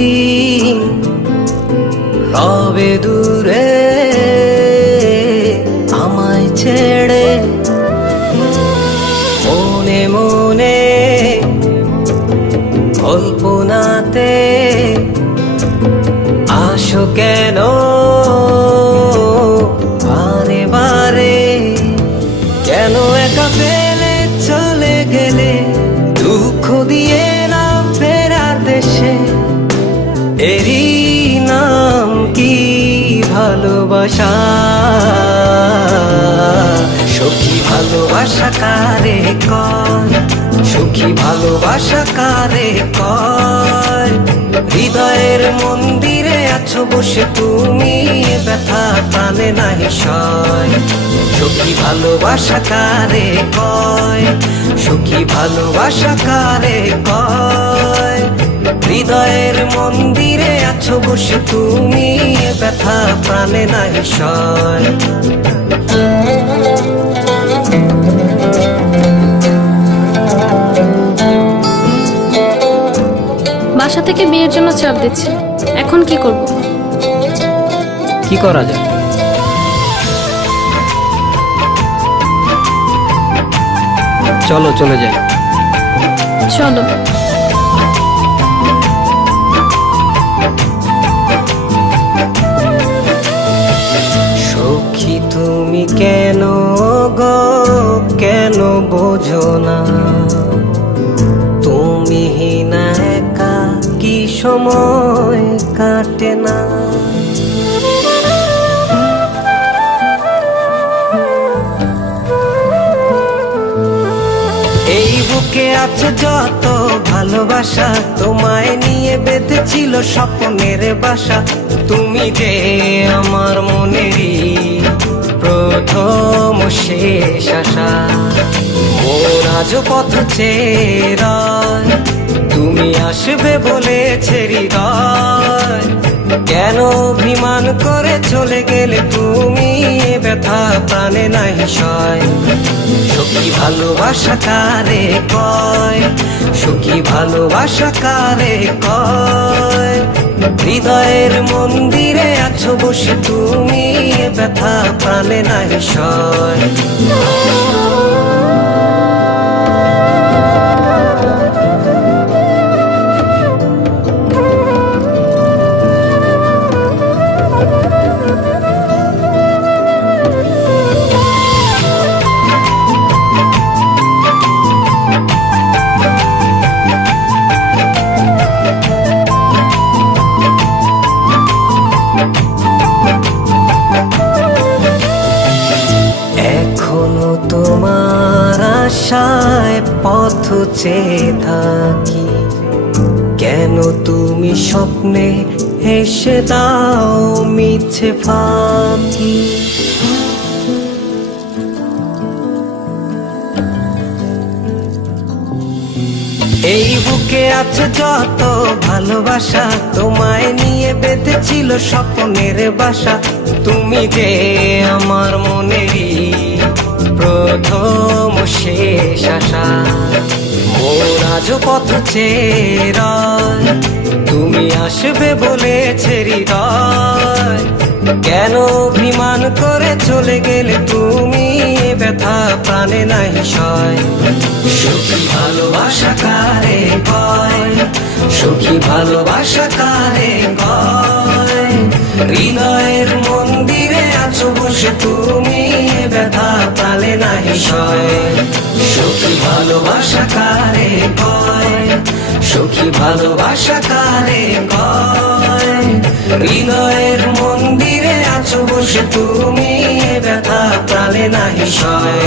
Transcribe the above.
কতদিন রবে দূরে আমায় ছেড়ে, মনে মনে কল্পনাতে আসো কেন বারে বারে, কেন একা ফেলে চলে গেলে দুঃখ দিয়ে না ফেরার দেশে। এরই নাম কি ভালোবাসা? সখী ভালোবাসা কারে কয়, সখী ভালোবাসা কারে কয়? হৃদয়ের মন্দিরে আছো বসে তুমি, ব্যথা প্রাণে নাহি সয়। সখী ভালোবাসা কারে কয়, সখী ভালোবাসা কারে কয়? হৃদয়ের মন্দিরে আছো বসে তুমি, ব্যথা প্রাণে নাহি সয়। বাসা থেকে বিয়ের জন্য চাপ দিচ্ছে, এখন কি করব? কি করা যায়? চলো চলে যাই। চলো। সখী তুমি কেন গো, কেন বোঝো না? তুমি না একা কি সময় কাটে না? এই বুকে আছে যত ভালোবাসা, তোমায় নিয়ে বেঁধেছিল স্বপ্নের বাসা। তুমি যে আমার মনেরই প্রথম শেষ আশা। মোর আজ পথ চেয়ে, তুমি আসবে বলেছে হৃদয়। কেন অভিমান করে চলে গেলে তুমি, ব্যথা প্রাণে নাহি সয়। সখী ভালোবাসা কারে কয়, সখী ভালোবাসা কারে কয়? হৃদয়ের মন্দিরে আছো বসে তুমি, ব্যথা প্রাণে নাহি সয়। এখনো তোমার আশায় পথ চেয়ে থাকি, কেন তুমি স্বপ্নে হেসে দাও মিছে ফাঁকি? এই বুকে আছে যত ভালোবাসা, তোমায় নিয়ে বেঁধেছিল স্বপ্নের বাসা। তুমি যে আমার মনেরই প্রথম শেষ আশা। মোর আজ পথ চেয়ে, তুমি আসবে বলেছে হৃদয়। কেন অভিমান করে চলে গেলে তুমি, ব্যথা প্রাণে নাহি সয়। সখী ভালোবাসা কারে কয়, সখী ভালোবাসা কারে কয়? হৃদয়ের মন্দিরে আছো বসে তুমি, ব্যথা প্রাণে নাহি সয়। সখী ভালোবাসা কারে কয়, সখী ভালোবাসা কারে কয়? হৃদয়ের মন্দিরে আছো বসে তুমি, ব্যথা প্রাণে নাহি সয়।